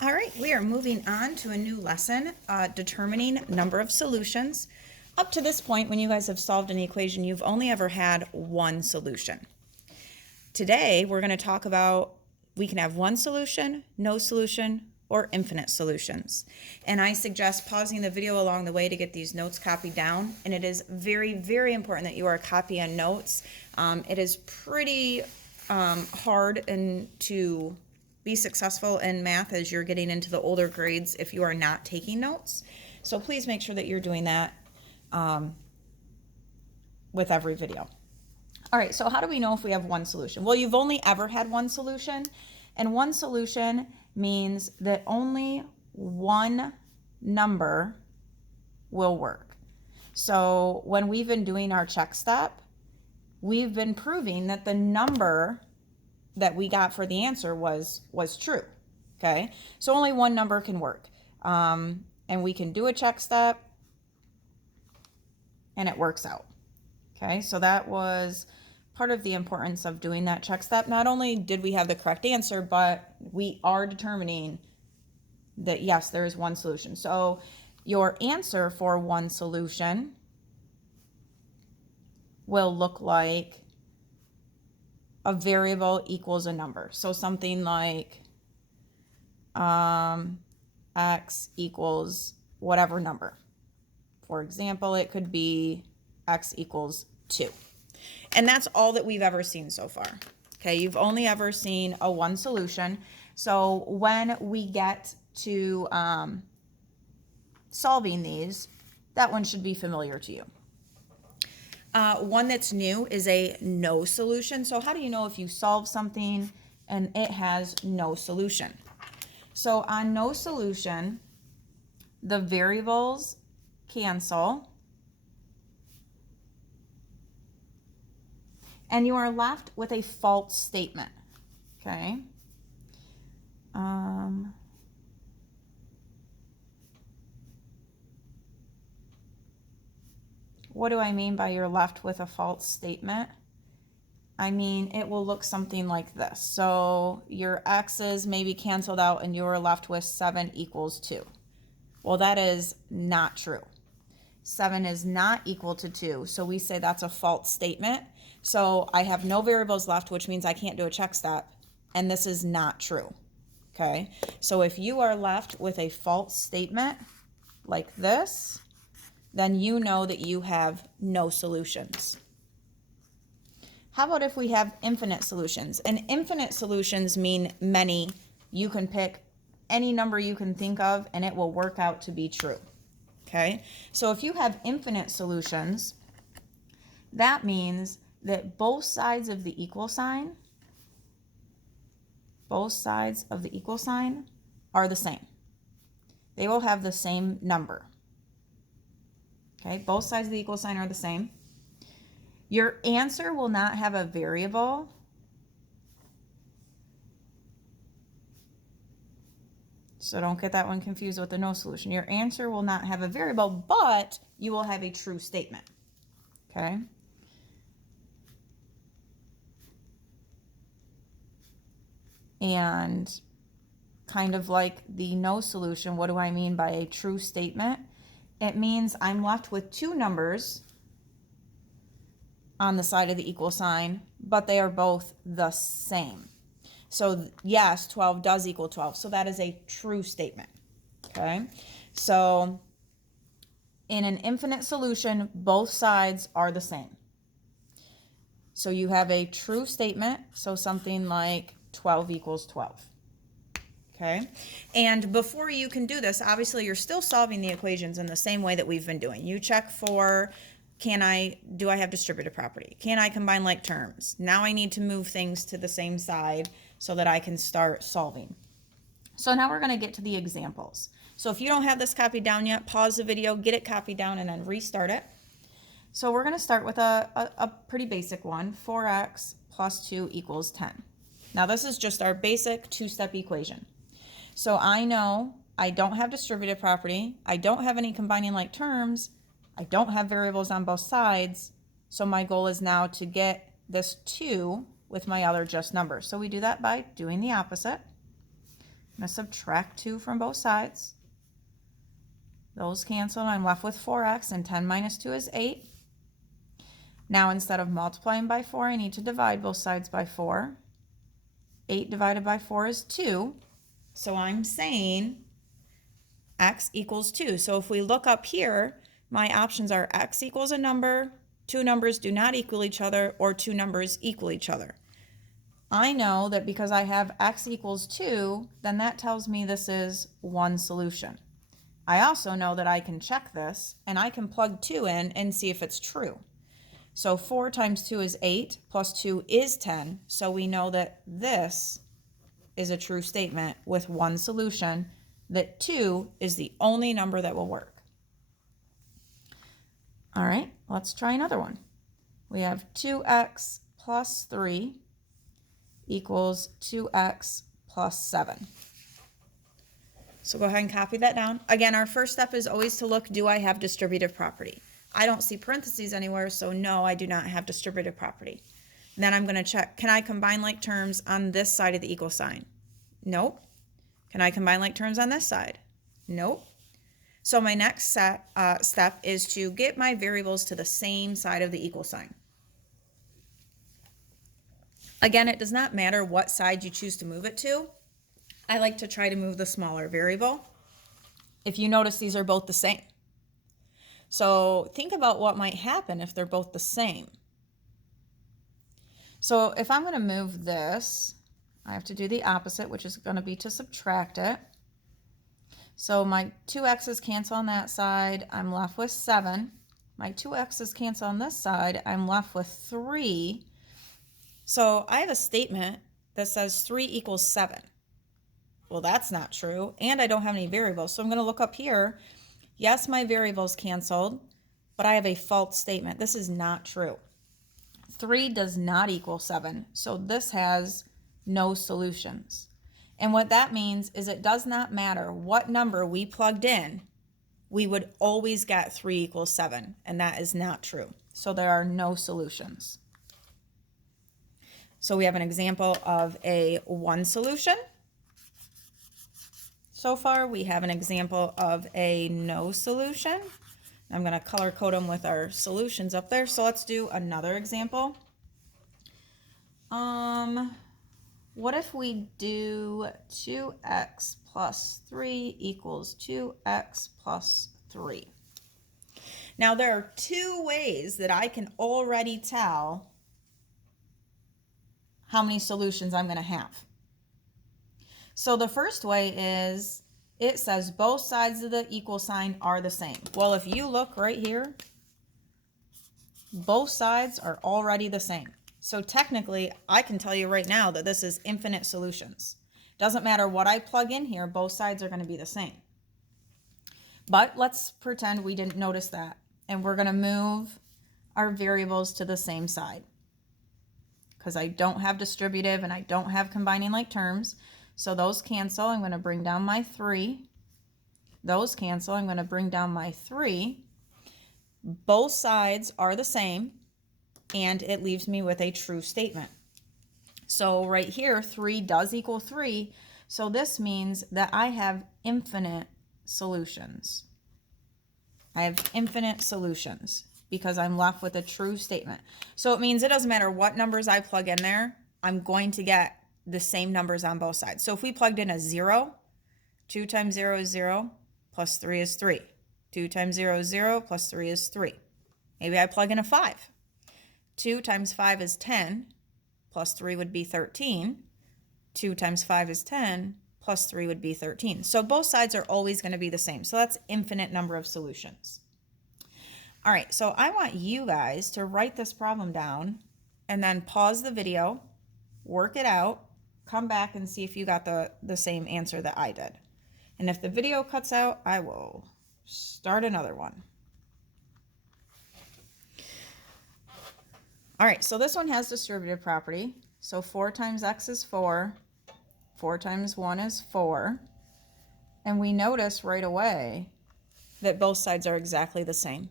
All right, we are moving on to a new lesson, determining number of solutions. Up to this point, when you guys have solved an equation, you've only ever had one solution. Today, we're going to talk about we can have one solution, no solution, or infinite solutions. And I suggest pausing the video along the way to get these notes copied down. And it is very, very important that you are copying notes. It is pretty hard to be successful in math as you're getting into the older grades if you are not taking notes. So please make sure that you're doing that with every video. All right, so how do we know if we have one solution? Well, you've only ever had one solution, and one solution means that only one number will work. So when we've been doing our check step, we've been proving that the number that we got for the answer was true. Okay, so only one number can work, and we can do a check step and it works out. Okay, so that was part of the importance of doing that check step. Not only did we have the correct answer, but we are determining that yes, there is one solution. So your answer for one solution will look like a variable equals a number. So something like x equals whatever number. For example, it could be x equals 2. And that's all that we've ever seen so far. Okay, you've only ever seen a one solution. So when we get to solving these, that one should be familiar to you. One that's new is a no solution. So how do you know if you solve something and it has no solution? So on no solution, the variables cancel, and you are left with a false statement. Okay. What do I mean by you're left with a false statement? I mean, it will look something like this. So your x's may be canceled out and you're left with 7 equals 2. Well, that is not true. 7 is not equal to 2. So we say that's a false statement. So I have no variables left, which means I can't do a check step. And this is not true. Okay. So if you are left with a false statement like this, then you know that you have no solutions. How about if we have infinite solutions? And infinite solutions mean many. You can pick any number you can think of and it will work out to be true. Okay, so if you have infinite solutions, that means that both sides of the equal sign are the same. They will have the same number. Okay, both sides of the equal sign are the same. Your answer will not have a variable. So don't get that one confused with the no solution. Your answer will not have a variable, but you will have a true statement. Okay? And kind of like the no solution, what do I mean by a true statement? It means I'm left with two numbers on the side of the equal sign, but they are both the same. So yes, 12 does equal 12. So that is a true statement. Okay. So in an infinite solution, both sides are the same. So you have a true statement. So something like 12 equals 12. Okay. And before you can do this, obviously you're still solving the equations in the same way that we've been doing. You check for, do I have distributive property? Can I combine like terms? Now I need to move things to the same side so that I can start solving. So now we're going to get to the examples. So if you don't have this copied down yet, pause the video, get it copied down, and then restart it. So we're going to start with a pretty basic one, 4x plus 2 equals 10. Now this is just our basic two-step equation. So I know I don't have distributive property, I don't have any combining like terms, I don't have variables on both sides, so my goal is now to get this 2 with my other just numbers. So we do that by doing the opposite. I'm going to subtract 2 from both sides. Those cancel, and I'm left with 4x, and 10 minus 2 is 8. Now, instead of multiplying by 4, I need to divide both sides by 4. 8 divided by 4 is 2. So I'm saying x equals 2. So if we look up here, my options are x equals a number, 2 numbers do not equal each other, or 2 numbers equal each other. I know that because I have x equals 2, then that tells me this is one solution. I also know that I can check this, and I can plug 2 in and see if it's true. So 4 times 2 is 8, plus 2 is 10, so we know that this is a true statement with one solution, that 2 is the only number that will work. All right, let's try another one. We have 2x plus 3 equals 2x plus 7. So go ahead and copy that down. Again, our first step is always to look, do I have distributive property? I don't see parentheses anywhere, so no, I do not have distributive property. Then I'm going to check, can I combine like terms on this side of the equal sign? Nope. Can I combine like terms on this side? Nope. So my next step is to get my variables to the same side of the equal sign. Again, it does not matter what side you choose to move it to. I like to try to move the smaller variable. If you notice, these are both the same. So think about what might happen if they're both the same. So if I'm going to move this, I have to do the opposite, which is going to be to subtract it. So my 2x's cancel on that side, I'm left with 7. My 2x's cancel on this side, I'm left with 3. So I have a statement that says 3 equals 7. Well, that's not true, and I don't have any variables. So I'm going to look up here. Yes, my variables canceled, but I have a false statement. This is not true. 3 does not equal 7, so this has no solutions. And what that means is it does not matter what number we plugged in, we would always get 3 equals 7, and that is not true. So there are no solutions. So we have an example of a one solution. So far, we have an example of a no solution. I'm going to color code them with our solutions up there. So let's do another example. What if we do 2x plus 3 equals 2x plus 3? Now, there are 2 ways that I can already tell how many solutions I'm going to have. So the first way is it says both sides of the equal sign are the same. Well, if you look right here, both sides are already the same. So technically, I can tell you right now that this is infinite solutions. Doesn't matter what I plug in here, both sides are going to be the same. But let's pretend we didn't notice that. And we're going to move our variables to the same side. Because I don't have distributive and I don't have combining like terms. So those cancel. I'm going to bring down my 3. Those cancel. I'm going to bring down my 3. Both sides are the same, and it leaves me with a true statement. So right here, 3 does equal 3. So this means that I have infinite solutions. I have infinite solutions because I'm left with a true statement. So it means it doesn't matter what numbers I plug in there, I'm going to get the same numbers on both sides. So if we plugged in a 0, 2 times 0 is 0, plus 3 is 3. 2 times 0 is 0, plus 3 is 3. Maybe I plug in a 5. 2 times 5 is 10, plus 3 would be 13. 2 times 5 is 10, plus 3 would be 13. So both sides are always going to be the same. So that's infinite number of solutions. All right, so I want you guys to write this problem down and then pause the video, work it out, come back and see if you got the same answer that I did. And if the video cuts out, I will start another one. All right, so this one has distributive property. So 4 times x is 4. 4 times 1 is 4. And we notice right away that both sides are exactly the same.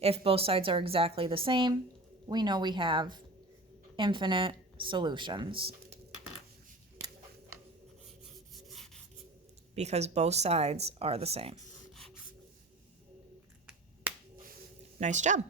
If both sides are exactly the same, we know we have infinite solutions. because both sides are the same. Nice job.